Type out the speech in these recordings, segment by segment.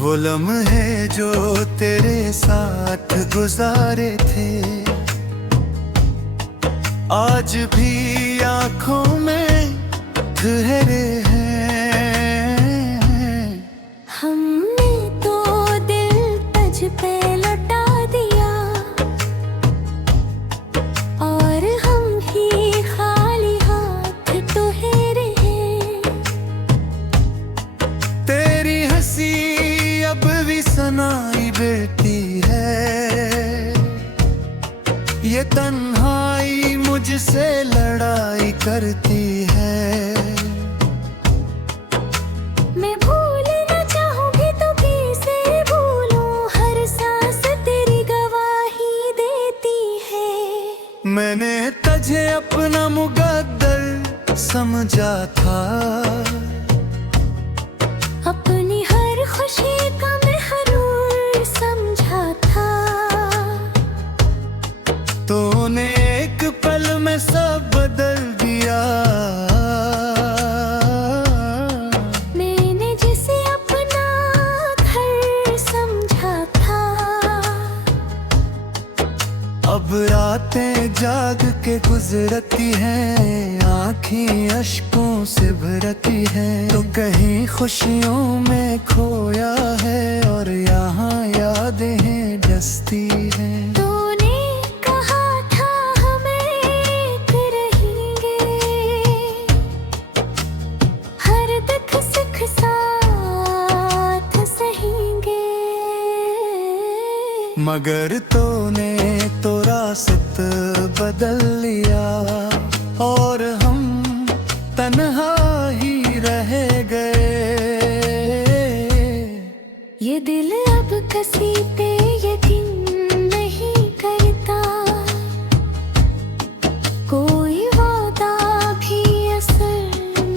वो लम्हे जो तेरे साथ गुजारे थे आज भी आंखों में ठहरे हैं। हमने तो दिल तुझ पे लौटा दिया और हम ही खाली हाथ ठहरे हैं। तेरी हंसी अब भी सनाई देती है, ये तन्हाई मुझसे लड़ाई करती है। मैं भूलना चाहूंगी तो कैसे भूलूं, हर सांस तेरी गवाही देती है। मैंने तुझे अपना मुकद्दर समझा था, अपनी हर खुशी का महरूर समझा था। तूने एक पल में सब बदल दिया। मैंने जिसे अपना घर समझा था, अब रातें जाग के गुजरती हैं, आँखें अश्कों से भरती हैं। तो कहीं खुशियों में खोया है और यहाँ यादें डसती हैं। तूने कहा था हम एक रहेंगे, हर दुख सुख साथ सहेंगे। मगर तूने तो रास्त बदल लिया और हम तन्हा ही रह गए। ये दिल अब किसी पे यकीन नहीं करता, कोई वादा भी असर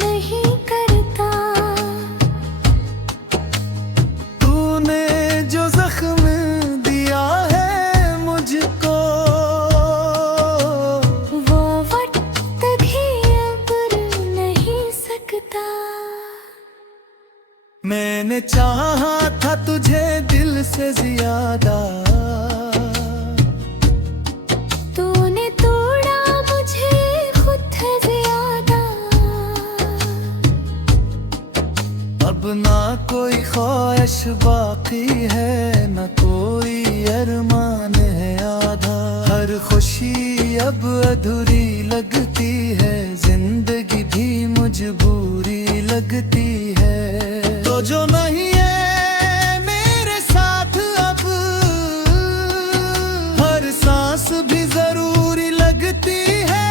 नहीं करता। तूने जो जख्म दिया है मुझको, वो वक्त भी अब नहीं सकता। मैंने चाहा था तुझे दिल से ज्यादा, तूने तोड़ा मुझे खुद से ज्यादा। अब ना कोई ख्वाहिश बाकी है, ना कोई अरमान है आधा। हर खुशी अब अधूरी लगती है, जिंदगी भी मजबूरी लगती है। तो जो नहीं है मेरे साथ अब, हर सांस भी जरूरी लगती है।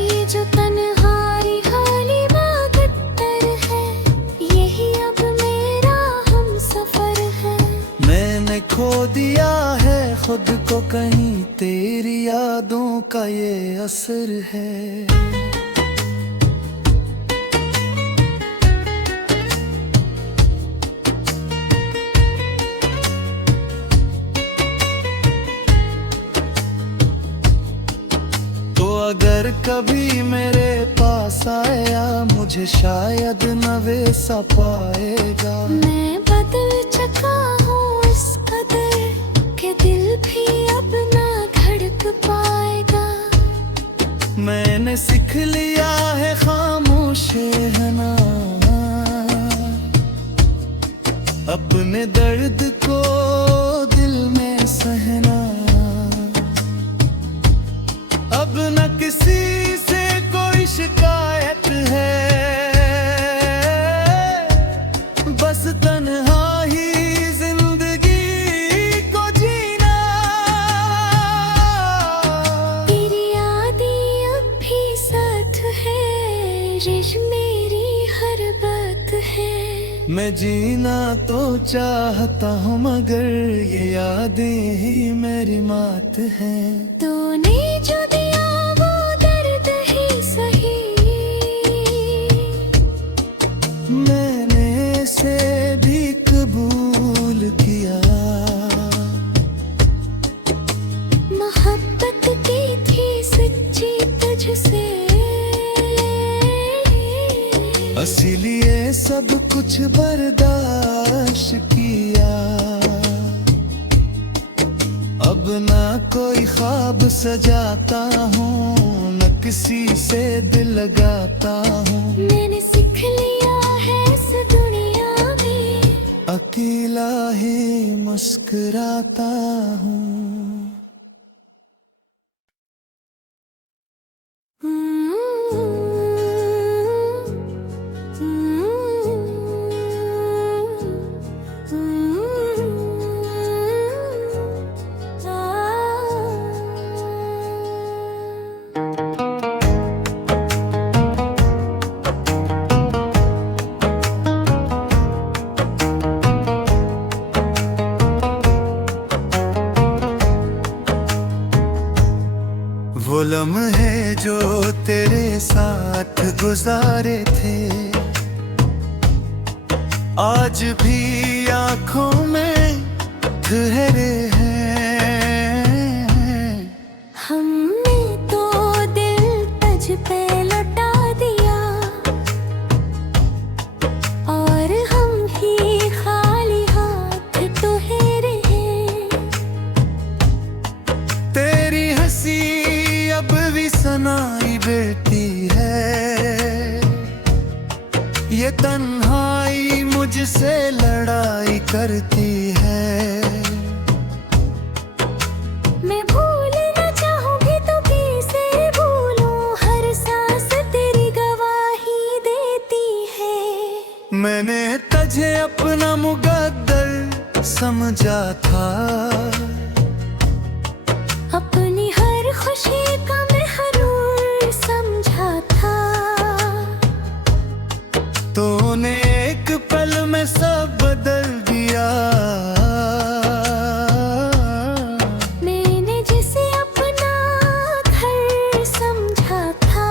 ये जो तन्हाई खाली मुकद्दर है, यही अब मेरा हम सफर है। मैंने खो दिया है खुद को कहीं, तेरी यादों का ये असर है। तो अगर कभी मेरे पास आया, मुझे शायद न वैसा पाएगा। मैं बदल चुका हूँ इस कदर कि दिल भी अब ना धड़क पाएगा। मैंने सीख लिया है खामोश रहना, अपने दर्द को दिल में सहना। अब न किसी से कोई शिकायत है, बस तन्हा ही जिंदगी को जीना। तेरी यादें अब भी साथ है, रिश्क मेरी हर बात है। मैं जीना तो चाहता हूँ मगर ये यादें ही मेरी मात हैं। तूने जो दिया वो दर्द ही सही, मैंने इसे भी कबूल किया। मोहब्बत की थी सच्ची तुझसे, इसीलिए सब कुछ बर्दाश्त किया। अब ना कोई ख्वाब सजाता हूँ, न किसी से दिल लगाता हूँ। मैंने सीख लिया है इस दुनिया में, अकेला ही मुस्कुराता हूँ। वो लम्हे जो तेरे साथ गुजारे थे, आज भी आंखों में ठहरे हैं। हमने तो दिल तुझ पे लौटा दिया, और हम ही खाली हाथ ठहरे हैं। तेरी हंसी अब भी सुनाई देती है, ये तन्हाई मुझसे लड़ाई करती है। मैं भूलना चाहूंगी तो कैसे भूलूं, हर सांस तेरी गवाही देती है। मैंने तुझे अपना मुकद्दर समझा था, अपनी हर खुशी का महरूर समझा था। तूने एक पल में सब बदल दिया। मैंने जिसे अपना घर समझा था,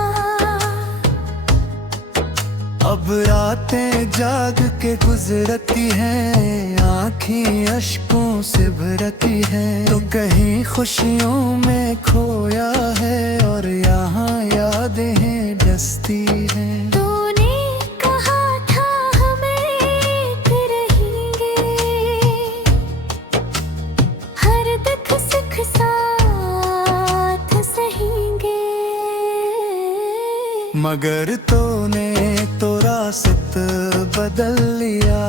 अब रातें जाग के गुजरती हैं, आँखें अश्कों से भरती हैं। तो कहीं खुशियों में खोया है, और यहाँ यादें डसती हैं। तूने कहा था हम एक रहेंगे, हर दुख सुख साथ सहेंगे। मगर तूने तो रास्त बदल लिया,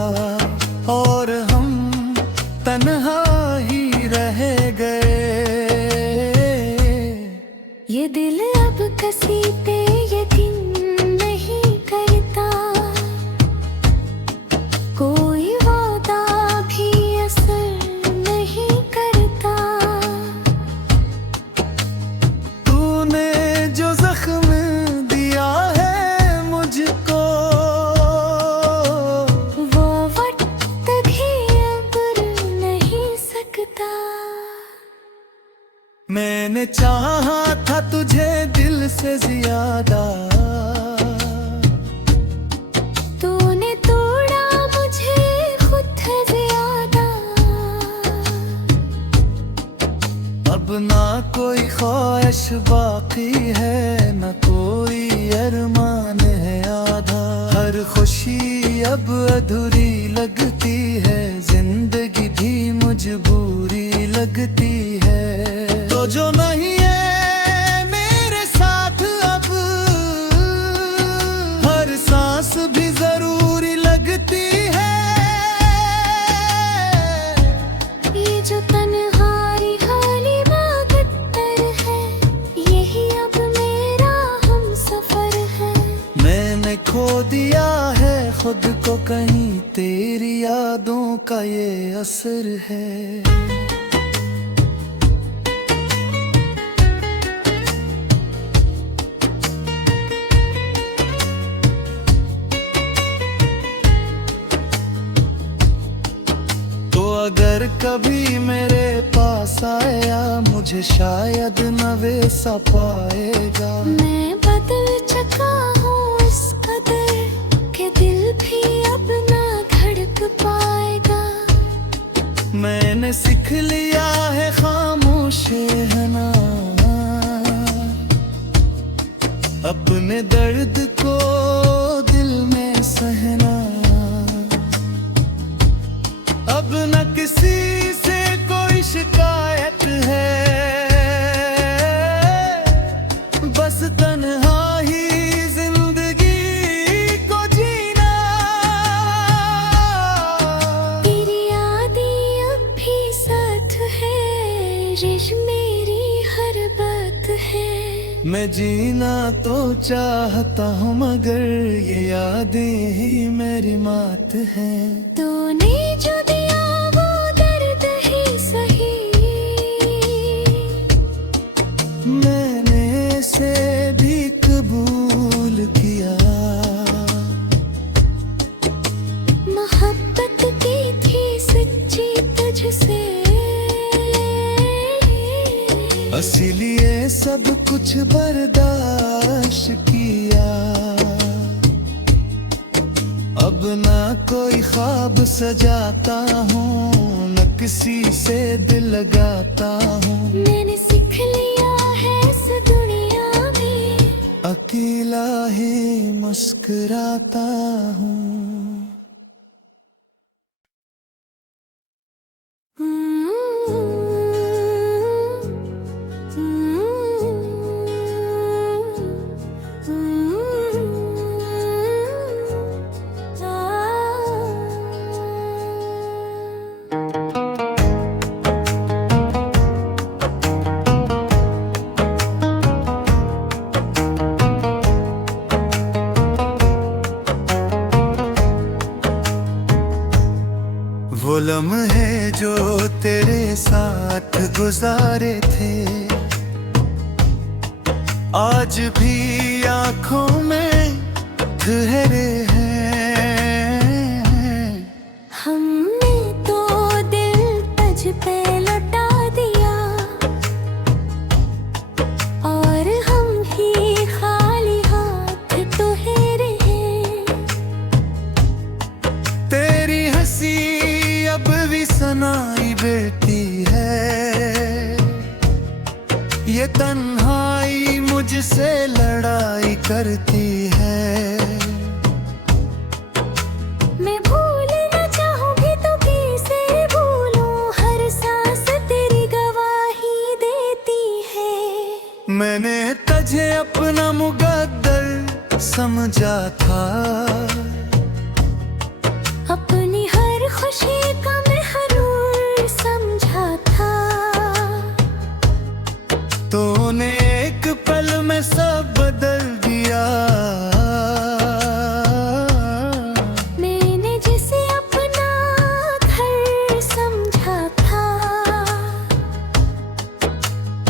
और हम तन्हा ही रह गए। ये दिल अब किसी पे यकीन नहीं करता, कोई वादा भी असर नहीं करता। तूने जो जख्म दिया है मुझको, वो वक्त भी अब नहीं सकता। मैंने चाहा था तुझे दिल से ज्यादा, तूने तोड़ा मुझे खुद ज्यादा। अब ना कोई ख्वाहिश बाकी है, न कोई अरमान है आधा। हर खुशी अब अधूरी लगती है, जिंदगी भी मजबूरी लगती है। तो जो नहीं है मेरे साथ अब, हर सांस भी जरूरी लगती है। ये जो तन्हाई खाली मुकद्दर है, यही अब मेरा हम सफर है। मैंने खो दिया है खुद को कहीं, तेरी यादों का ये असर है। अगर कभी मेरे पास आया, मुझे शायद न वैसा पाएगा। मैं बदल चुका हूँ इस कदर के दिल भी अब ना धड़क पाएगा। मैंने सीख लिया है खामोश रहना, अपने दर्द को दिल में सहना। अब न किसी से कोई शिकायत है, बस तन्हा ही जिंदगी को जीना। तेरी यादें अब भी साथ है, रिश मेरी हर बात है। मैं जीना तो चाहता हूँ मगर ये यादें ही मेरी मात है। तूने जो दिया वो दर्द ही सही, मैंने से भी कबूल किया। मोहब्बत की थी सच्ची तुझसे, इसीलिए सब कुछ बर्दाश्त किया। अब ना कोई ख्वाब सजाता हूँ, न किसी से दिल लगाता हूँ। मैंने सीख लिया है इस दुनिया में, अकेला ही मुस्कुराता हूँ। वो लम्हे जो तेरे साथ गुजारे थे, आज भी आंखों में ठहरे हैं। हमने तो दिल तुझ पे लौटा दिया, और हम ही खाली हाथ ठहरे हैं। तेरी हंसी अब भी सनाई देती है, ये तन्हाई मुझसे लड़ाई करती है। मैं भूलना चाहूँ भी तो कैसे भूलूं, हर सांस तेरी गवाही देती है। मैंने तुझे अपना मुकद्दर समझा था, अपनी हर खुशी का महरूर समझा था। तूने एक पल में सब बदल दिया। मैंने जिसे अपना घर समझा था,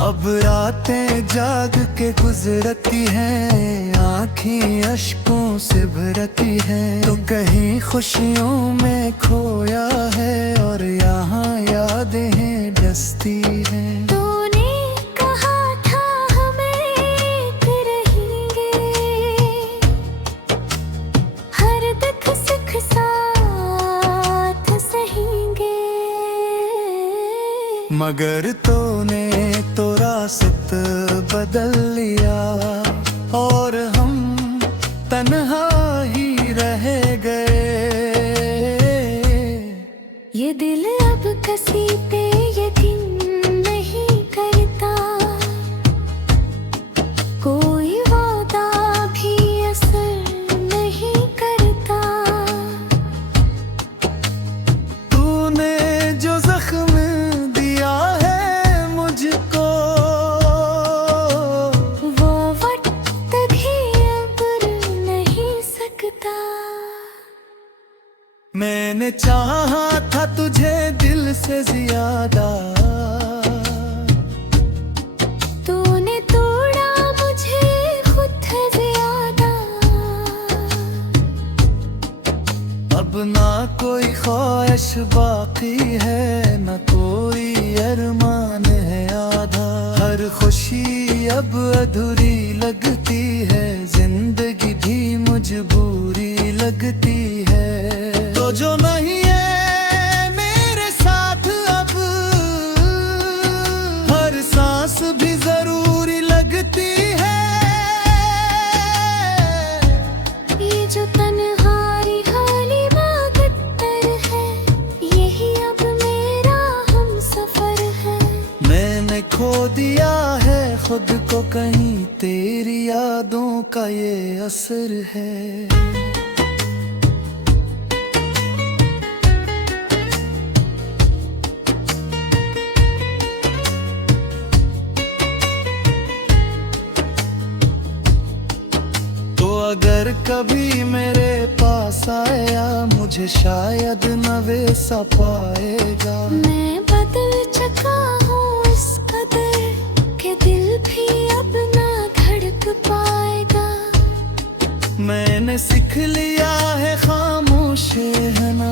अब रातें जाग के गुजरती हैं, आँखें अश्कों से भरती हैं। तो कहीं खुशियों में खोया है और यहाँ यादें डसती हैं। तूने कहा था हम एक रहेंगे, हर दुख सुख साथ सहेंगे। मगर तूने तो रास्त बदल लिया, और हम तन्हा ही रह गए। ये दिल अब किसी पे यकीन नहीं करता, कोई वादा भी असर नहीं करता। तूने जो जख्म दिया है मुझको, वो वक्त भी अब नहीं सकता। मैंने चाहा था तुझे दिल से ज्यादा, तूने तोड़ा मुझे खुद ज्यादा। अब ना कोई ख्वाहिश बाकी है, न कोई अरमान है आधा। हर खुशी अब अधूरी लगती है, जिंदगी भी मजबूरी लगती है। तो जो नहीं है मेरे साथ अब, हर सांस भी जरूरी लगती है। ये जो तन्हाई का ये असर है। तो अगर कभी मेरे पास आया मुझे शायद न वैसा पाएगा। मैं बदल चुका हूँ इस कदर के दिल भी अब ना धड़क पाएगा। मैंने सीख लिया है खामोश रहना,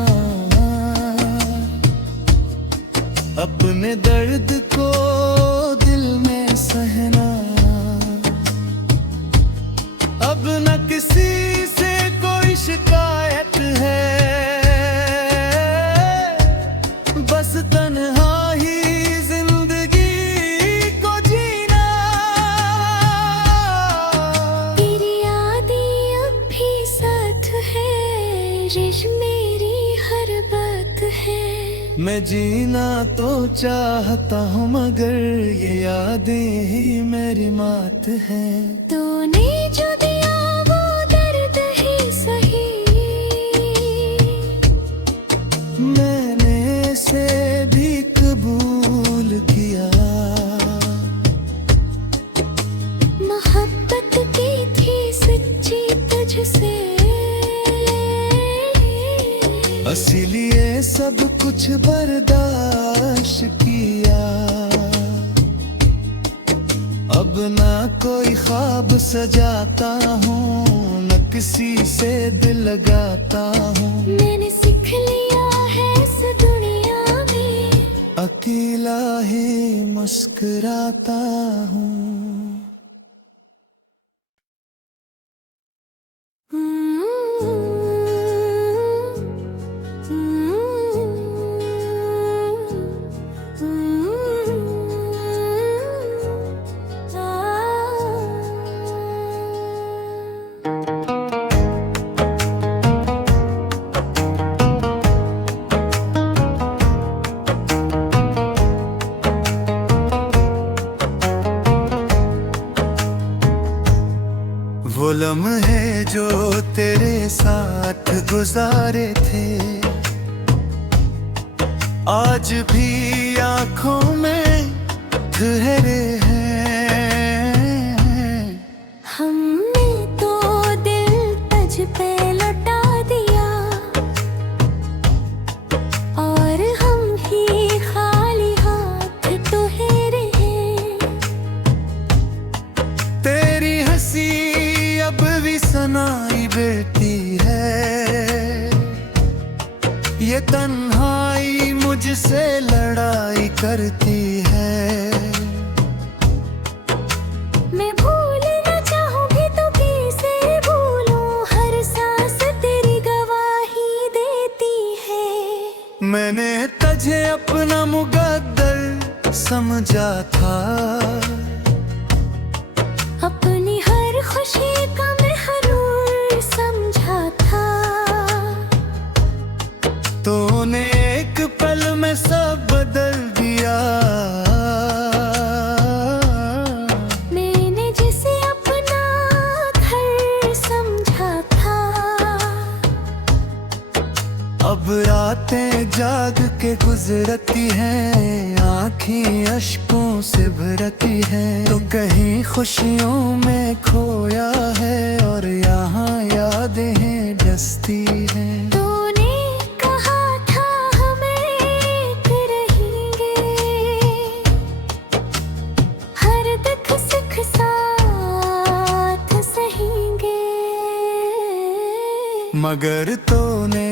अपने दर्द को दिल में सहना। अब न किसी से कोई शिकायत है, बस तन्हा ही जिंदगी को जीना। तेरी यादें अब भी साथ है, रिश्क मेरी हर बात है। मैं जीना तो चाहता हूँ मगर ये यादें ही मेरी मात है। तूने जो दिया वो दर्द ही सही, मैंने से भी कबूल किया। मोहब्बत की थी सच्ची तुझसे, इसीलिए सब कुछ बर्दाश्त किया। अब ना कोई ख्वाब सजाता हूँ, न किसी से दिल लगाता हूँ। मैंने सीख लिया है इस दुनिया में, अकेला ही मुस्कुराता हूँ। वो लम्हे जो तेरे साथ गुजारे थे आज भी आंखों में ठहरे हैं। हमने तो दिल तुझ पे लौटा दिया और हम ही खाली हाथ ठहरे हैं। तेरी हंसी अब भी सुनाई देती है, ये तन्हाई मुझसे लड़ाई करती है। मैं भूलना चाहूंगी तो कैसे भूलूं, हर सांस तेरी गवाही देती है। मैंने तुझे अपना मुकद्दर समझा था, अपनी हर खुशी का महरूर समझा था। तूने एक पल में सब बदल दिया। मैंने जिसे अपना घर समझा था, अब रातें जाग के गुजरती हैं, आँखें अश्कों से भरती हैं। तो कहीं खुशियों में खोया है और यहाँ यादें हैं डसती हैं। तूने कहा था हम एक रहेंगे, हर दुख सुख साथ सहेंगे। मगर तूने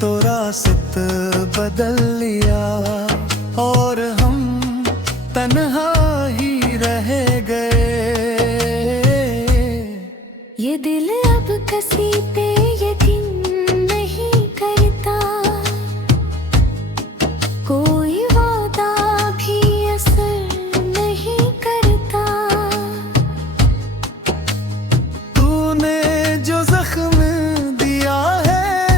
तो रास्त बदल लिया और हम तन्हा ही रह गए। ये दिल अब किसी पे यकीन नहीं करता, कोई वादा भी असर नहीं करता। तूने जो जख्म दिया है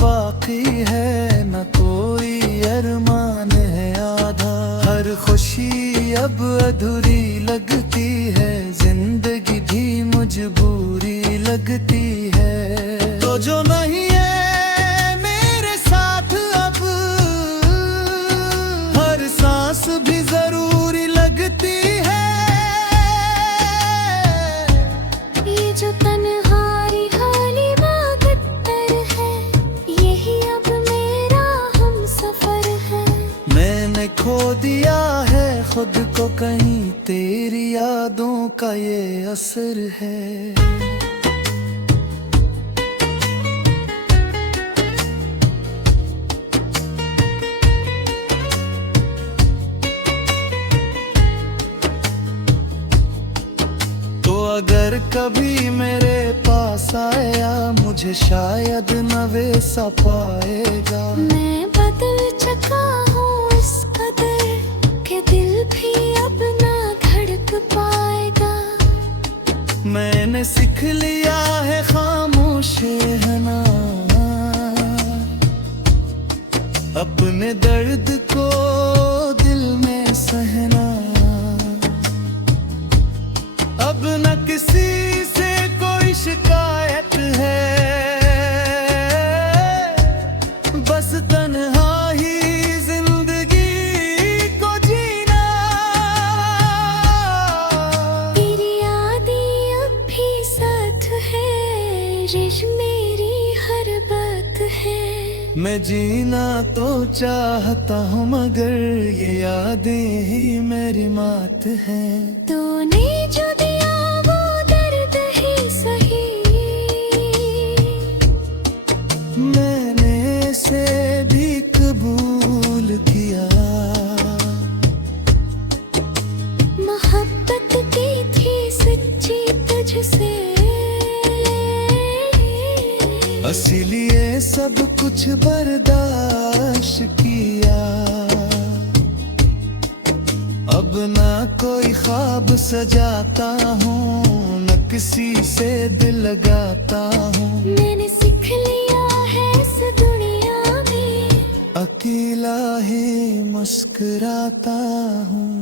बाकी है, न कोई अरमान है आधा। हर खुशी अब अधूरी लगती है, जिंदगी भी मजबूरी लगती है। तो जो नहीं है मेरे साथ अब, हर सांस भी जरूरी लगती है। ये जो तन्हाई हाली वागत्तर है, यही अब मेरा हम सफर है। मैंने खो दिया है खुद को कहीं, तेरी यादों का ये असर है। तो अगर कभी मेरे पास आया, मुझे शायद न वैसा पाएगा। मैं बदल चुका हूँ इस कदर के दिल भी अब ना धड़क पाएगा। मैंने सीख लिया है खामोश रहना, अपने दर्द को दिल में सहना। अब न किसी से कोई शिकायत है, बस तन्हा ही जिंदगी को जीना। तेरी यादें अब भी साथ है, रिश मेरी हर बात है। मैं जीना तो चाहता हूँ, मगर ये यादें ही मेरी मात है। तूने जो दिया वो दर्द ही सही, मैंने इसे भी कबूल किया। मोहब्बत की थी सच्ची तुझसे, इसीलिए सब कुछ बर्दाश्त किया। अब ना कोई ख्वाब सजाता हूँ, न किसी से दिल लगाता हूँ। मैंने सीख लिया है इस दुनिया में, अकेला ही मुस्कुराता हूँ।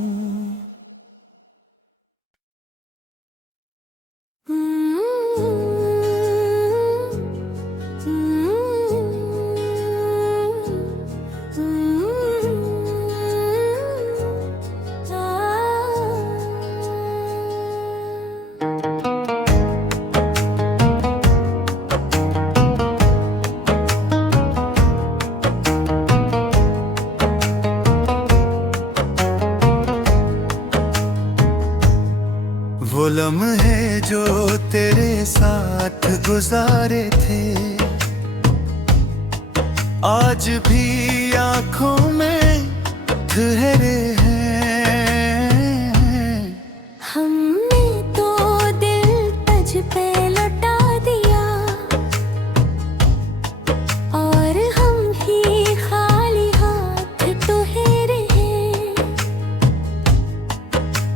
वो लम्हे जो तेरे साथ गुजारे थे, आज भी आंखों में ठहरे हैं। हमने तो दिल तुझ पे लौटा दिया, और हम ही खाली हाथ ठहरे हैं।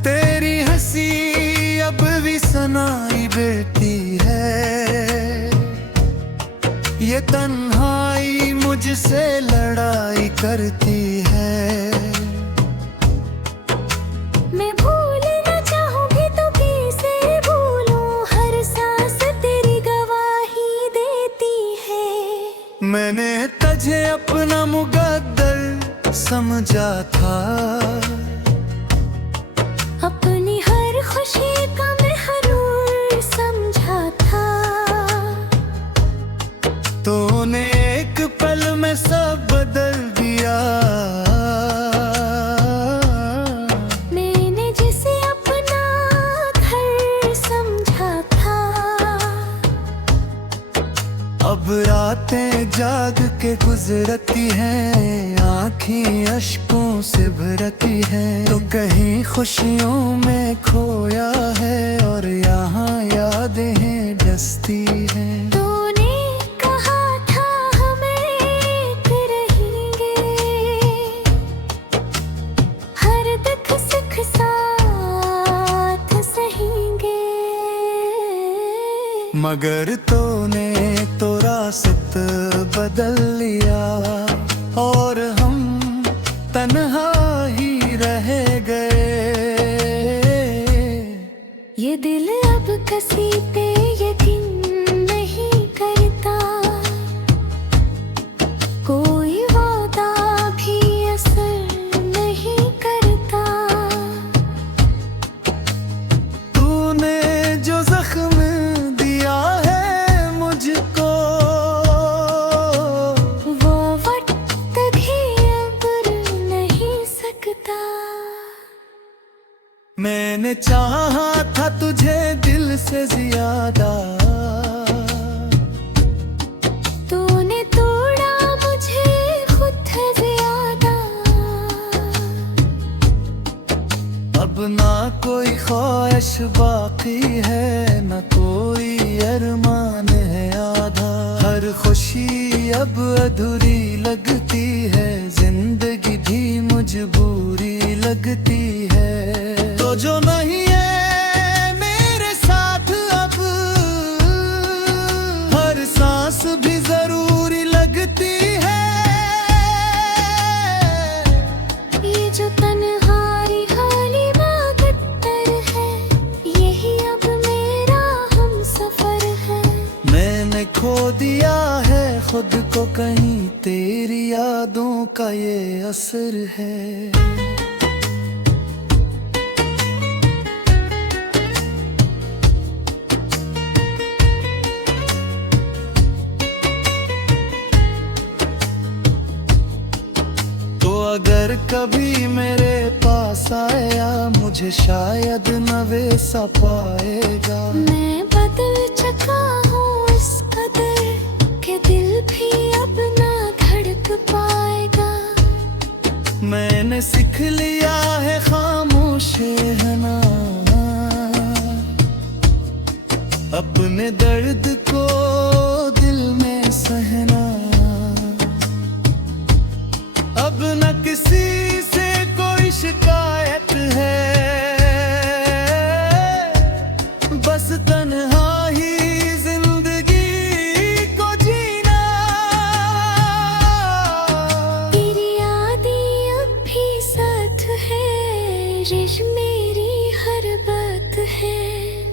तेरी हंसी अब भी सुनाई देती है, ये तन्हाई मुझसे लड़ाई करती है। मैं भूलना चाहूंगी तो कैसे भूलूं, हर सांस तेरी गवाही देती है। मैंने तुझे अपना मुकद्दर समझा था, अपनी हर खुशी का महरूर समझा था। तूने एक पल में सब बदल दिया। मैंने जिसे अपना घर समझा था, अब रातें जाग के गुजरती हैं, आँखें अश्कों से भरती हैं। तो कहीं खुशियों में खोया है, और यहाँ यादें डसती हैं। तूने कहा था हम एक रहेंगे, हर दुख सुख साथ सहेंगे। मगर तूने तो रास्ता बदल लिया और हम तन्हा ही रह गए। ये दिल अब किसी पे यकीन नहीं करता, कोई वादा भी असर नहीं करता। तूने जो जख्म दिया है मुझको, वो वक्त भी अब नहीं सकता। मैंने चाहा था तुझे दिल से ज्यादा, तूने तोड़ा मुझे खुद से ज्यादा। अब ना कोई ख्वाहिश बाकी है, ना कोई अरमान है आधा। हर खुशी अब अधूरी लगती है, जिंदगी भी मजबूरी लगती है। तो जो नहीं है मेरे साथ अब, हर सांस भी जरूरी लगती है। ये जो तन्हाई हाली बागत्तर है, यही अब मेरा हम सफर है। मैंने खो दिया है खुद को कहीं, तेरी यादों का ये असर है। अगर कभी मेरे पास आया, मुझे शायद न वैसा पाएगा। मैं बदल चुका हूँ इस कदर के दिल भी अब ना धड़क पाएगा। मैंने सीख लिया है खामोश रहना, अपने दर्द को दिल में सहना। अब न किसी से कोई शिकायत है, बस तन्हा ही जिंदगी को जीना। तेरी यादें अब भी साथ है, रिश्क मेरी हर बात है।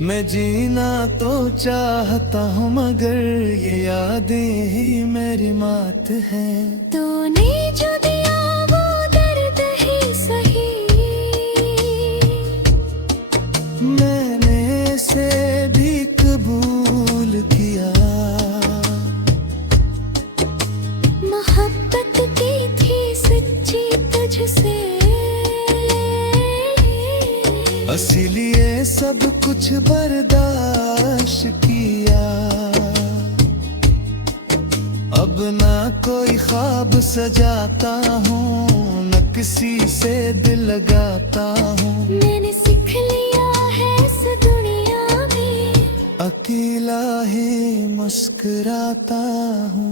मैं जीना तो चाहता हूँ मगर ये यादें ही मेरी मात हैं। तूने जो दिया वो दर्द ही सही, मैंने से भी कबूल किया। मोहब्बत की थी सच्ची तुझसे, इसीलिए सब कुछ बर्दाश्त किया। अब ना कोई ख्वाब सजाता हूँ, न किसी से दिल लगाता हूँ। मैंने सीख लिया है इस दुनिया में, अकेला ही मुस्कुराता हूँ।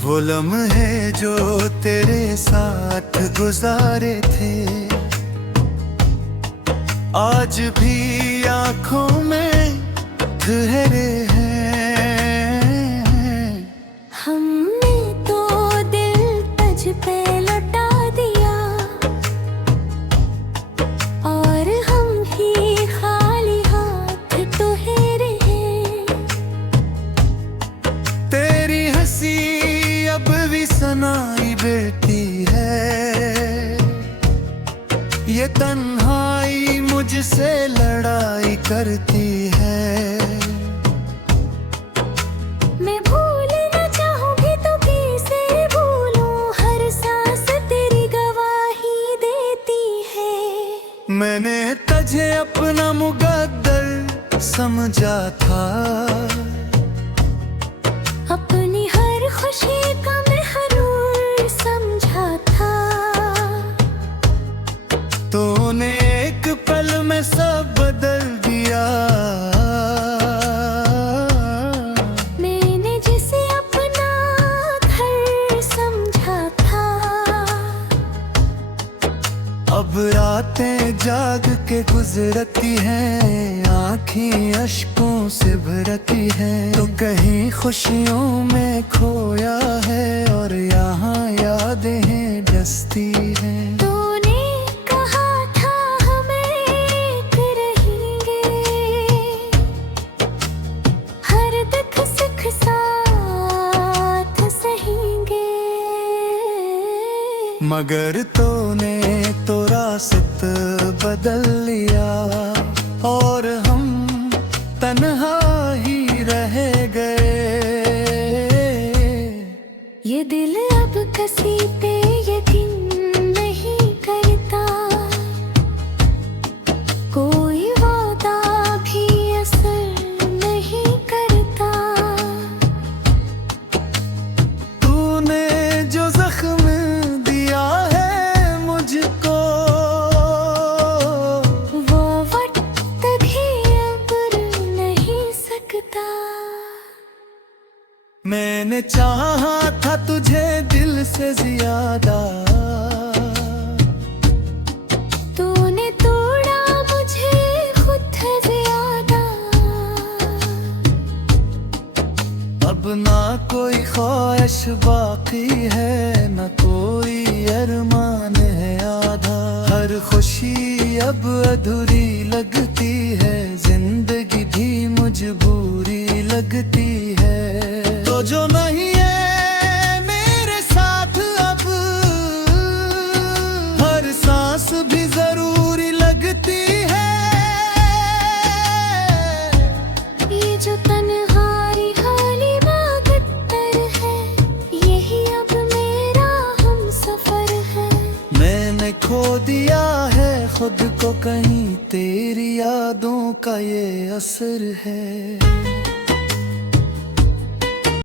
वो लम्हे जो तेरे साथ गुजारे थे, आज भी आंखों में ठहरे हैं। हमने तो दिल तुझ पे लौटा दिया, और हम ही खाली हाथ ठहरे हैं। तेरी हंसी अब भी सनाई देती है, ये तन्हाई मुझसे लड़ाई करती है। मैं भूलना चाहूंगी तो कैसे भूलूं, हर सांस तेरी गवाही देती है। मैंने तुझे अपना मुकद्दर समझा था, रातें जाग के गुजरती हैं, आँखें अश्कों से भरती हैं। तो कहीं खुशियों में खोया है और यहाँ यादें हैं डसती हैं। तूने कहा था हमें एक रहेंगे, हर दुख सुख साथ सहेंगे। मगर तूने तो रास्त बदल लिया और हम तन्हा ही रह गए। ये दिल अब किसी पे यकीन नहीं करता, कोई वादा भी असर नहीं करता। तूने जो जख्म दिया है मुझको, वो वक्त भी अब नहीं सकता। मैंने चाहा था तुझे दिल से ज्यादा, तूने तोड़ा मुझे खुद से ज्यादा। अब ना कोई ख्वाहिश बाकी है, न कोई अरमान है आधा। हर खुशी अब अधूरी लगती है, जिंदगी भी मजबूरी लगती है। तो जो नहीं है मेरे साथ अब, हर सांस भी जरूरी लगती है। ये जो तन्हाई हाली बागत्तर है, यही अब मेरा हम सफर है। मैंने खो दिया है खुद को कहीं, तेरी यादों का ये असर है।